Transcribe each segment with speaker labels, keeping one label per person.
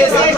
Speaker 1: is like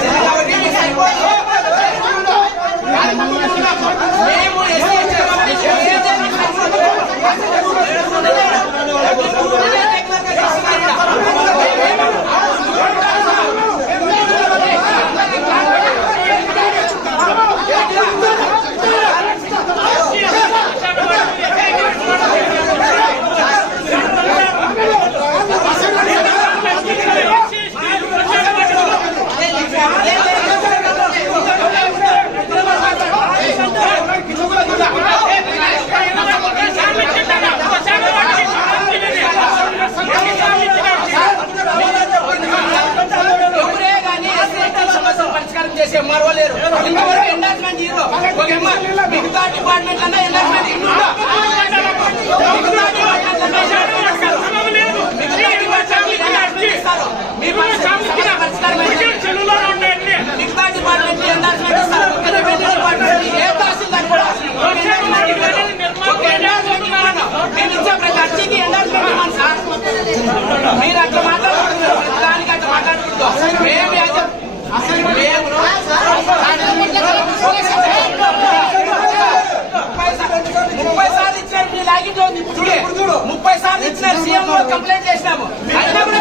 Speaker 1: లేరు ఇంకా వరకు ఎన్లాస్మెంట్ మిగతా డిపార్ట్మెంట్ అన్నా ఎన్లాస్మెంట్ చూడు ముప్పై సార్లు ఇచ్చిన సీఎం కంప్లైంట్ చేసినాము. అయినా కూడా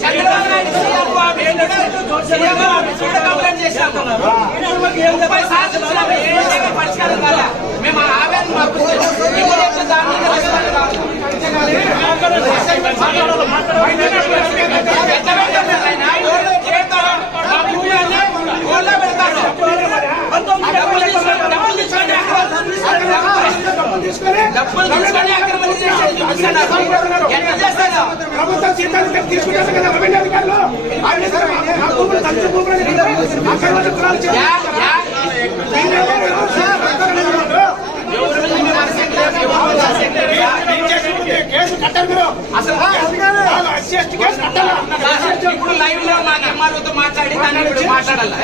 Speaker 1: చంద్రబాబు నాయుడు కంప్లైంట్ చేసినాము. ముప్పై సార్లు డబ్బులు తీసుకొని అక్రమం చేశారు.
Speaker 2: ప్రభుత్వం సీతాన్ని తీసుకుంటారు కదా రెవెన్యూ అధికారులు. అక్రమ కులాలు కేసు కట్టారు మీరు
Speaker 1: అసలు
Speaker 2: ఎస్సీ కేసు కట్టాలా?
Speaker 1: ఇప్పుడు లైవ్లో మా ఎంఆర్ఓతో మాట్లాడి దాని గురించి మాట్లాడాలి?